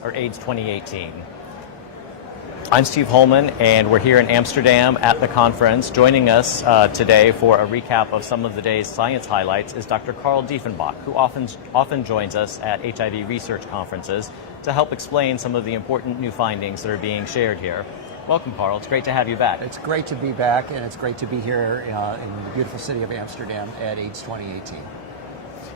or AIDS 2018. I'm Steve Holman, and we're here in Amsterdam at the conference. Joining us today for a recap of some of the day's science highlights is Dr. Carl Dieffenbach, who often joins us at HIV research conferences to help explain some of the important new findings that are being shared here. Welcome, Carl. It's great to have you back. It's great to be back, and it's great to be here in the beautiful city of Amsterdam at AIDS 2018.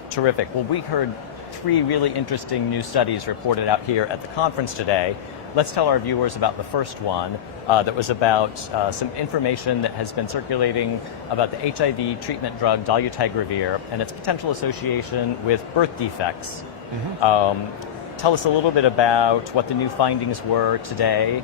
Terrific. Well, we heard three really interesting new studies reported out here at the conference today. Let's tell our viewers about the first one that was about some information that has been circulating about the HIV treatment drug dolutegravir and its potential association with birth defects. Tell us a little bit about what the new findings were today,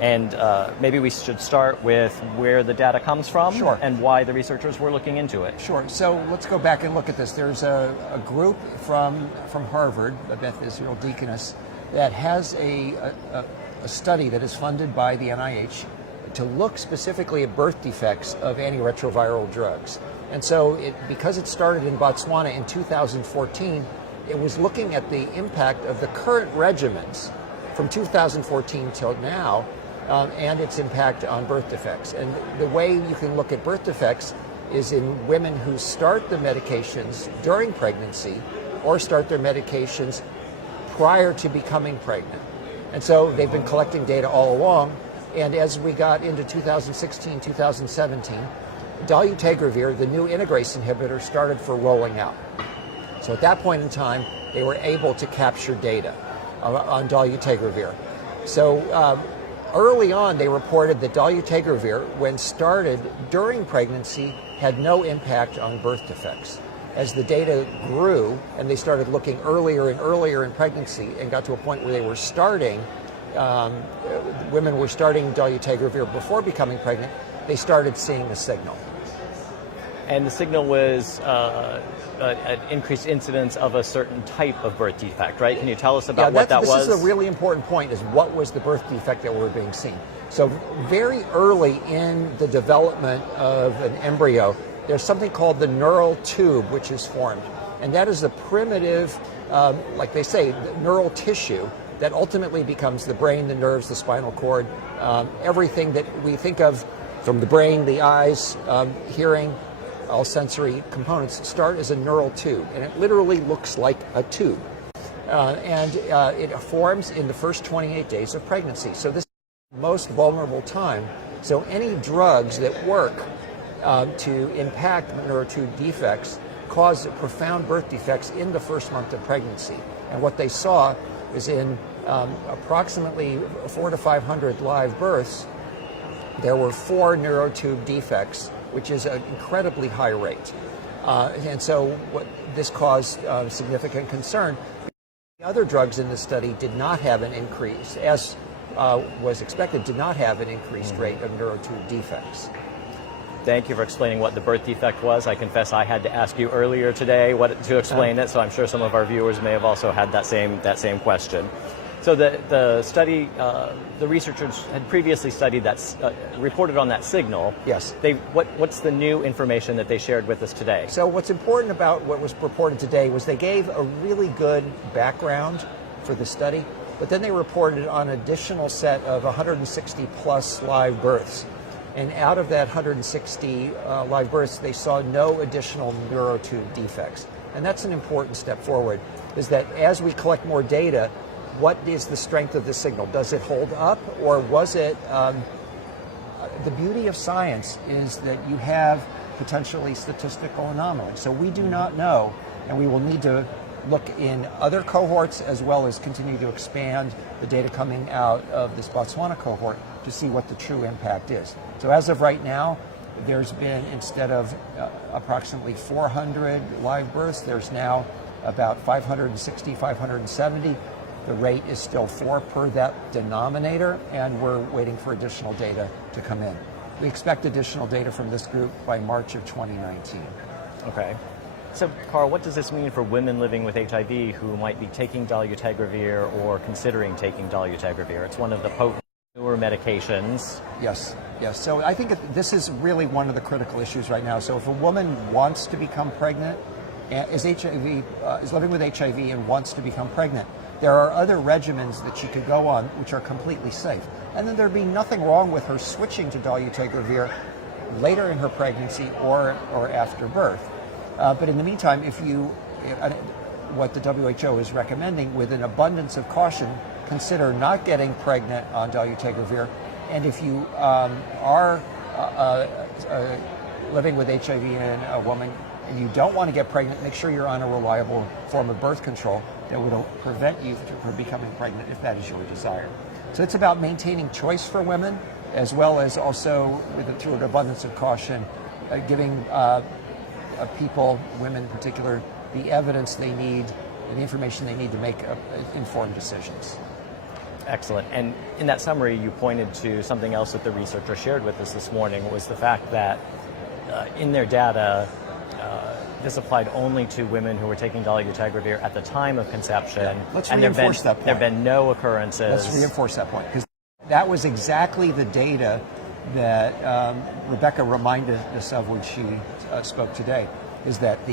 and maybe we should start with where the data comes from. Sure. And why the researchers were looking into it. Sure. So let's go back and look at this. There's a group from Harvard, the Beth Israel Deaconess, that has a study that is funded by the NIH to look specifically at birth defects of antiretroviral drugs. And so because it started in Botswana in 2014, it was looking at the impact of the current regimens from 2014 till now and its impact on birth defects. And the way you can look at birth defects is in women who start the medications during pregnancy or start their medications prior to becoming pregnant. And so they've been collecting data all along, and as we got into 2016, 2017, dolutegravir, the new integrase inhibitor, started for rolling out. So at that point in time, they were able to capture data on dolutegravir. So early on, they reported that dolutegravir, when started during pregnancy, had no impact on birth defects. As the data grew and they started looking earlier and earlier in pregnancy and got to a point where they were starting, women were starting dolutegravir before becoming pregnant, they started seeing a signal. And the signal was an increased incidence of a certain type of birth defect, right? Can you tell us about what that was? This is a really important point, is what was the birth defect that we were being seen. So very early in the development of an embryo, there's something called the neural tube, which is formed. And that is a primitive, like they say, neural tissue that ultimately becomes the brain, the nerves, the spinal cord, everything that we think of from the brain, the eyes, hearing, all sensory components start as a neural tube. And it literally looks like a tube. And it forms in the first 28 days of pregnancy. So this is the most vulnerable time. So any drugs that work to impact neurotube defects cause profound birth defects in the first month of pregnancy. And what they saw is in approximately 400 to 500 live births, there were 4 neurotube defects, which is an incredibly high rate. And so this caused significant concern. The other drugs in the study did not have an increase, as was expected, did not have an increased rate of neurotube defects. Thank you for explaining what the birth defect was. I confess I had to ask you earlier today to explain it, so I'm sure some of our viewers may have also had that same question. So the study, the researchers had previously studied reported on that signal. Yes. What's the new information that they shared with us today? So what's important about what was reported today was they gave a really good background for the study, but then they reported on an additional set of 160 plus live births. And out of that 160 live births, they saw no additional neurotube defects. And that's an important step forward, is that as we collect more data, what is the strength of the signal? Does it hold up, or was it... the beauty of science is that you have potentially statistical anomalies. So we do not know, and we will need to look in other cohorts as well as continue to expand the data coming out of this Botswana cohort to see what the true impact is. So as of right now, there's been, instead of approximately 400 live births, there's now about 560, 570. The rate is still 4 per that denominator, and we're waiting for additional data to come in. We expect additional data from this group by March of 2019. Okay. So, Carl, what does this mean for women living with HIV who might be taking dolutegravir or considering taking dolutegravir? It's one of the potent newer medications. Yes, yes. So I think this is really one of the critical issues right now. So if a woman wants to become pregnant, is living with HIV and wants to become pregnant, There are other regimens that she could go on which are completely safe. And then there'd be nothing wrong with her switching to dolutegravir later in her pregnancy or after birth. But in the meantime, what the WHO is recommending, with an abundance of caution, consider not getting pregnant on dolutegravir. And if you are living with HIV in a woman and you don't want to get pregnant, make sure you're on a reliable form of birth control that will prevent you from becoming pregnant if that is your desire. So it's about maintaining choice for women, as well as also, through an abundance of caution, giving people, women in particular, the evidence they need and the information they need to make informed decisions. Excellent. And in that summary, you pointed to something else that the researcher shared with us this morning, was the fact that in their data, this applied only to women who were taking dolutegravir at the time of conception. Yeah. Let's reinforce that point. There have been no occurrences. Let's reinforce that point, because that was exactly the data that Rebecca reminded us of when she spoke today. Is that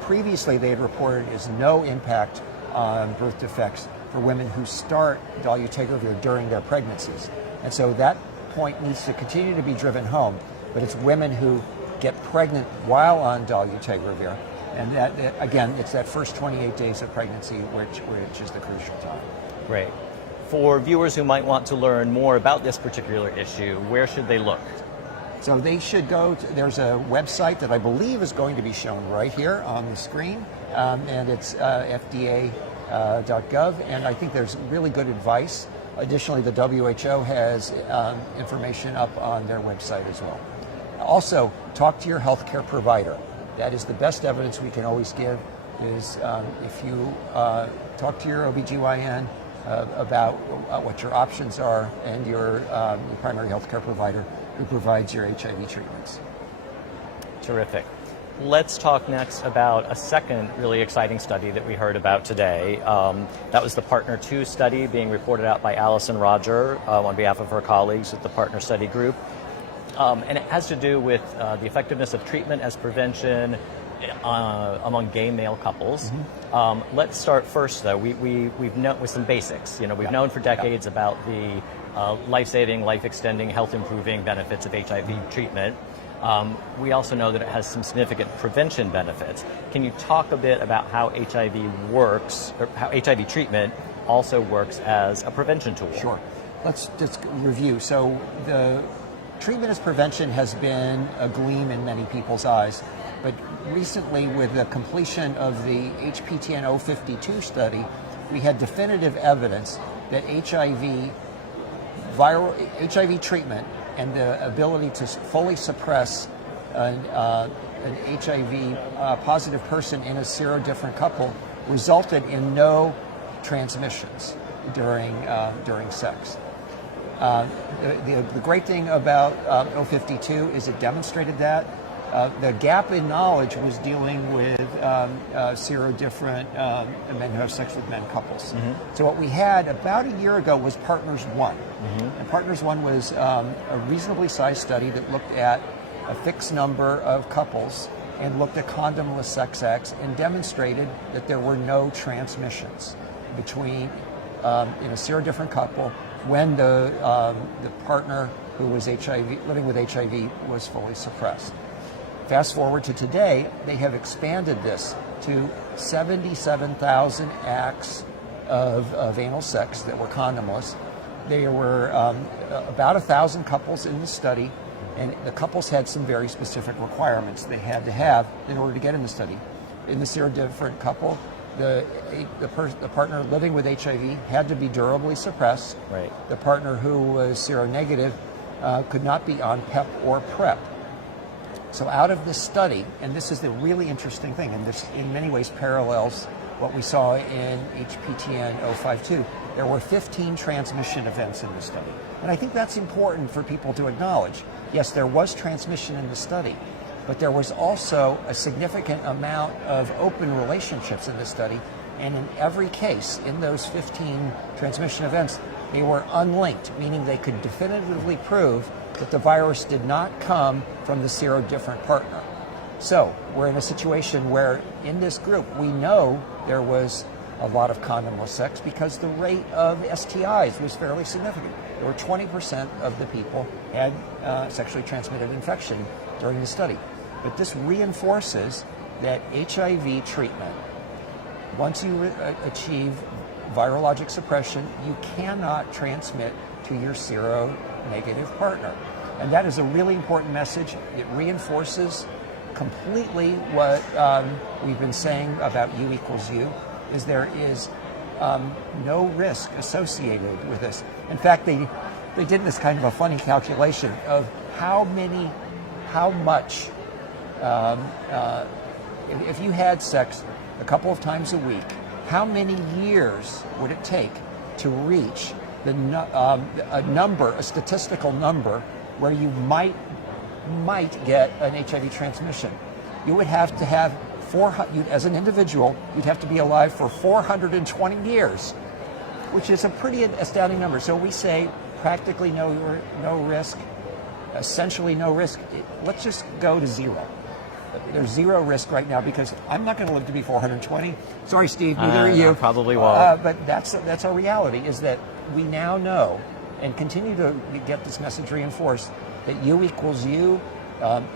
previously they had reported is no impact on birth defects for women who start dolutegravir during their pregnancies. And so that point needs to continue to be driven home, but it's women who get pregnant while on dolutegravir. And that, again, it's that first 28 days of pregnancy which is the crucial time. Great. For viewers who might want to learn more about this particular issue, where should they look? So they should go there's a website that I believe is going to be shown right here on the screen, and it's FDA.gov, and I think there's really good advice. Additionally, the WHO has information up on their website as well. Also, talk to your healthcare provider. That is the best evidence we can always give, is if you talk to your OBGYN about what your options are, and your primary healthcare provider who provides your HIV treatments. Terrific. Let's talk next about a second really exciting study that we heard about today. That was the Partner 2 study being reported out by Alison Roger on behalf of her colleagues at the Partner Study Group. And it has to do with the effectiveness of treatment as prevention among gay male couples. Mm-hmm. Let's start first, though. We've known with some basics. We've known for decades about the life-saving, life-extending, health-improving benefits of HIV treatment. We also know that it has some significant prevention benefits. Can you talk a bit about how HIV works, or how HIV treatment also works as a prevention tool? Sure. Let's just review. So the treatment as prevention has been a gleam in many people's eyes, but recently, with the completion of the HPTN 052 study, we had definitive evidence that HIV treatment and the ability to fully suppress an HIV positive person in a serodifferent couple resulted in no transmissions during sex. The great thing about 052 is it demonstrated that. The gap in knowledge was dealing with serodifferent men who have sex with men couples. Mm-hmm. So what we had about a year ago was Partners 1. Mm-hmm. And Partners 1 was a reasonably sized study that looked at a fixed number of couples and looked at condomless sex acts and demonstrated that there were no transmissions between in a serodifferent couple when the partner who was living with HIV was fully suppressed. Fast forward to today, they have expanded this to 77,000 acts of anal sex that were condomless. There were about 1,000 couples in the study, and the couples had some very specific requirements they had to have in order to get in the study. In the serodifferent couple, the partner living with HIV had to be durably suppressed. Right. The partner who was seronegative could not be on PEP or PrEP. So out of this study, and this is the really interesting thing, and this in many ways parallels what we saw in HPTN 052, there were 15 transmission events in the study. And I think that's important for people to acknowledge. Yes, there was transmission in the study, but there was also a significant amount of open relationships in the study, and in every case, in those 15 transmission events, they were unlinked, meaning they could definitively prove that the virus did not come from the serodifferent partner. So we're in a situation where in this group we know there was a lot of condomless sex because the rate of STIs was fairly significant. There were 20% of the people had sexually transmitted infection during the study. But this reinforces that HIV treatment, once you achieve virologic suppression, you cannot transmit to your seronegative partner. And that is a really important message. It reinforces completely what we've been saying about U equals U, is there is no risk associated with this. In fact, they did this kind of a funny calculation of how much, if you had sex a couple of times a week, how many years would it take to reach a statistical number where you might get an HIV transmission? You would have to have as an individual, you'd have to be alive for 420 years, which is a pretty astounding number. So we say practically no risk, essentially no risk. Let's just go to zero. There's zero risk right now because I'm not going to live to be 420. Sorry, Steve, neither are you. Probably won't. But that's our reality, is that we now know and continue to get this message reinforced that U equals U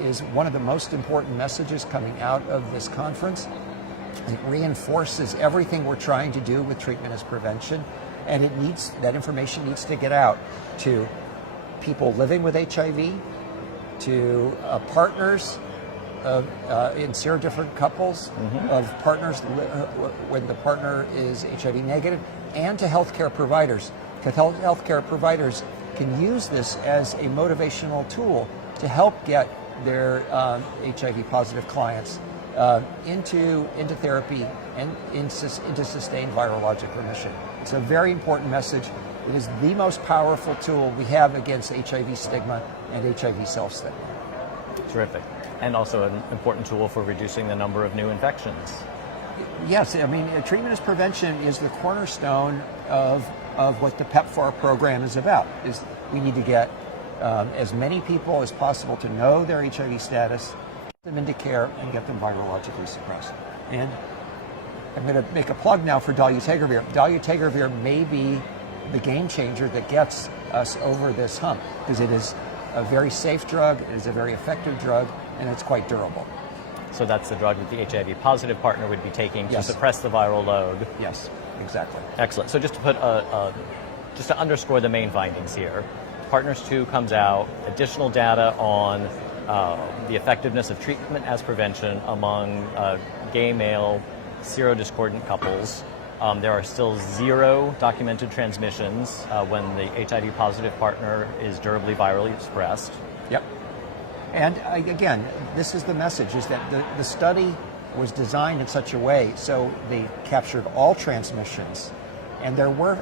is one of the most important messages coming out of this conference. It reinforces everything we're trying to do with treatment as prevention, and that information needs to get out to people living with HIV, to partners in serodifferent couples, of partners when the partner is HIV negative, and to healthcare providers. Because healthcare providers can use this as a motivational tool to help get their HIV positive clients into therapy and into sustained virologic remission. It's a very important message. It is the most powerful tool we have against HIV stigma and HIV self-stigma. Terrific. And also an important tool for reducing the number of new infections. Yes, I mean, treatment as prevention is the cornerstone of what the PEPFAR program is about. Is we need to get as many people as possible to know their HIV status, get them into care, and get them virologically suppressed. And I'm going to make a plug now for dolutegravir. Dolutegravir may be the game changer that gets us over this hump, because it is a very safe drug, it is a very effective drug, and it's quite durable. So that's the drug that the HIV positive partner would be taking to suppress the viral load. Yes, exactly. Excellent. So just to put just to underscore the main findings here, Partners 2 comes out, additional data on the effectiveness of treatment as prevention among gay male serodiscordant couples. There are still 0 documented transmissions when the HIV positive partner is durably virally suppressed. Yep. And again, this is the message, is that the study was designed in such a way so they captured all transmissions. And there were,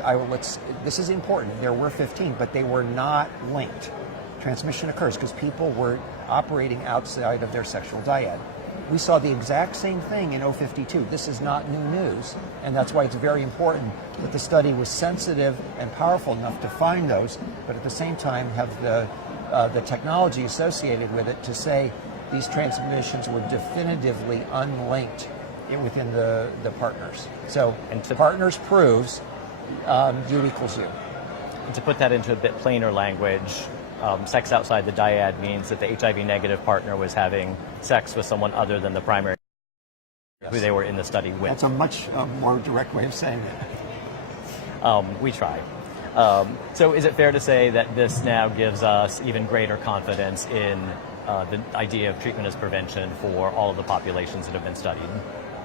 this is important, there were 15, but they were not linked. Transmission occurs because people were operating outside of their sexual dyad. We saw the exact same thing in 052. This is not new news, and that's why it's very important that the study was sensitive and powerful enough to find those, but at the same time have the technology associated with it to say these transmissions were definitively unlinked within the partners. So partners proves U equals U. And to put that into a bit plainer language, sex outside the dyad means that the HIV negative partner was having sex with someone other than the primary who they were in the study with. That's a much more direct way of saying it. We try. So is it fair to say that this now gives us even greater confidence in the idea of treatment as prevention for all of the populations that have been studied?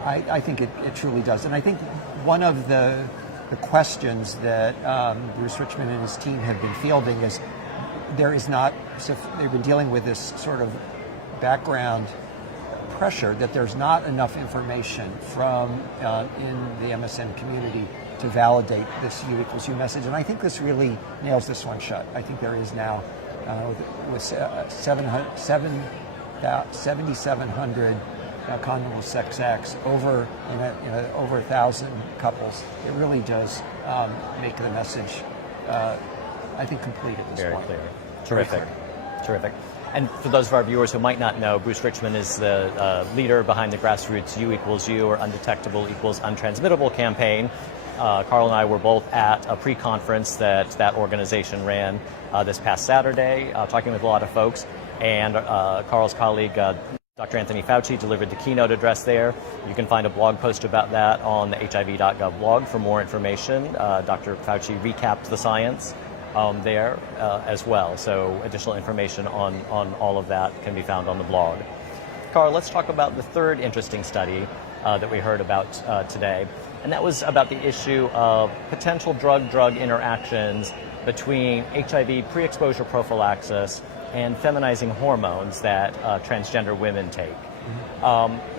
I think it truly does. And I think one of the questions that Bruce Richmond and his team have been fielding is they've been dealing with this sort of background pressure that there's not enough information from in the MSN community to validate this U equals U message. And I think this really nails this one shut. I think there is now, with 7,700 condomless sex acts over over 1,000 couples, it really does make the message, I think, complete at this point. Very clear. Terrific. Terrific. And for those of our viewers who might not know, Bruce Richmond is the leader behind the grassroots U equals U, or undetectable equals untransmittable campaign. Carl and I were both at a pre-conference that organization ran this past Saturday, talking with a lot of folks. And Carl's colleague, Dr. Anthony Fauci, delivered the keynote address there. You can find a blog post about that on the HIV.gov blog for more information. Dr. Fauci recapped the science there as well. So additional information on all of that can be found on the blog. Carl, let's talk about the third interesting study that we heard about today. And that was about the issue of potential drug-drug interactions between HIV pre-exposure prophylaxis and feminizing hormones that transgender women take.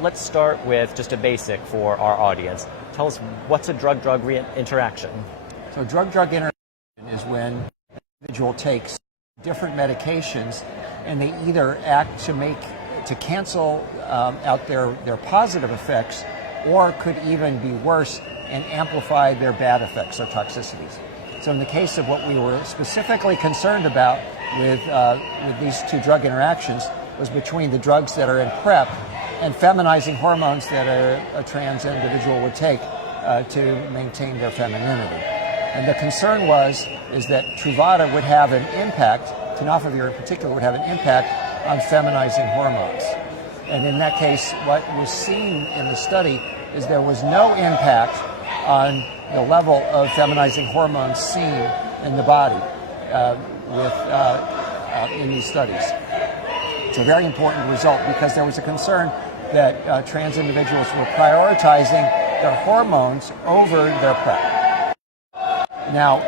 Let's start with just a basic for our audience. Tell us, what's a drug-drug interaction? So drug-drug interaction is when an individual takes different medications and they either act to cancel out their positive effects, or could even be worse and amplify their bad effects or toxicities. So in the case of what we were specifically concerned about with these two drug interactions was between the drugs that are in PrEP and feminizing hormones that a trans individual would take to maintain their femininity. And the concern is that Truvada would have an impact, tenofovir in particular would have an impact on feminizing hormones. And in that case, what was seen in the study is there was no impact on the level of feminizing hormones seen in the body in these studies. It's a very important result because there was a concern that trans individuals were prioritizing their hormones over their PrEP. Now,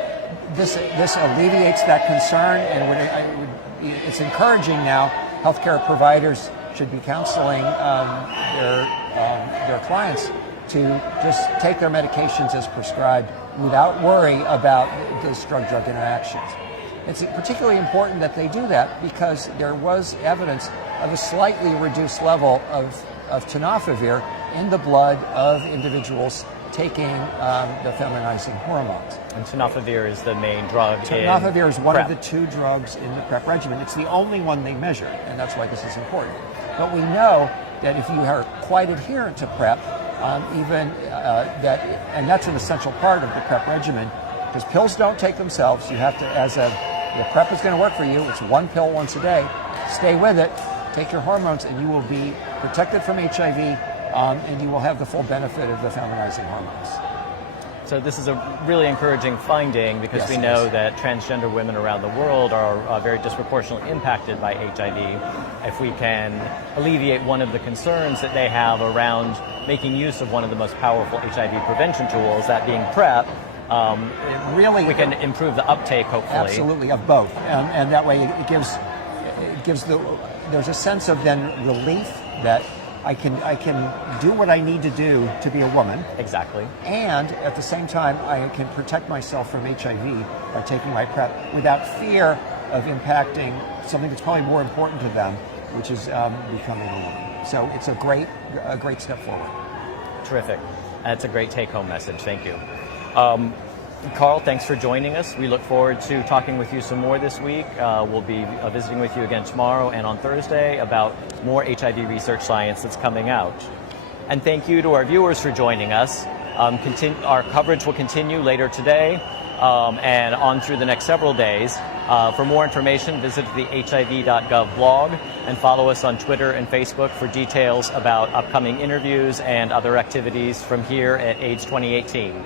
this alleviates that concern, and it's encouraging now. Healthcare providers should be counseling their clients to just take their medications as prescribed without worry about those drug-drug interactions. It's particularly important that they do that because there was evidence of a slightly reduced level of tenofovir in the blood of individuals taking the feminizing hormones. And tenofovir is the main drug Tenofovir is one PrEP. of the two drugs in the PrEP regimen. It's the only one they measured, and that's why this is important. But we know that if you are quite adherent to PrEP, and that's an essential part of the PrEP regimen, because pills don't take themselves. You have to, if PrEP is going to work for you, it's one pill once a day. Stay with it, take your hormones, and you will be protected from HIV, and you will have the full benefit of the feminizing hormones. So this is a really encouraging finding because Yes, we know that transgender women around the world are very disproportionately impacted by HIV. If we can alleviate one of the concerns that they have around making use of one of the most powerful HIV prevention tools, that being PrEP, we can improve the uptake, hopefully. Absolutely, of both, and that way it gives there's a sense of then relief that I can do what I need to do to be a woman. Exactly. And at the same time, I can protect myself from HIV by taking my PrEP without fear of impacting something that's probably more important to them, which is becoming a woman. So it's a great step forward. Terrific. That's a great take-home message. Thank you. Carl, thanks for joining us. We look forward to talking with you some more this week. We'll be visiting with you again tomorrow and on Thursday about more HIV research science that's coming out. And thank you to our viewers for joining us. Our coverage will continue later today and on through the next several days. For more information, visit the HIV.gov blog and follow us on Twitter and Facebook for details about upcoming interviews and other activities from here at AIDS 2018.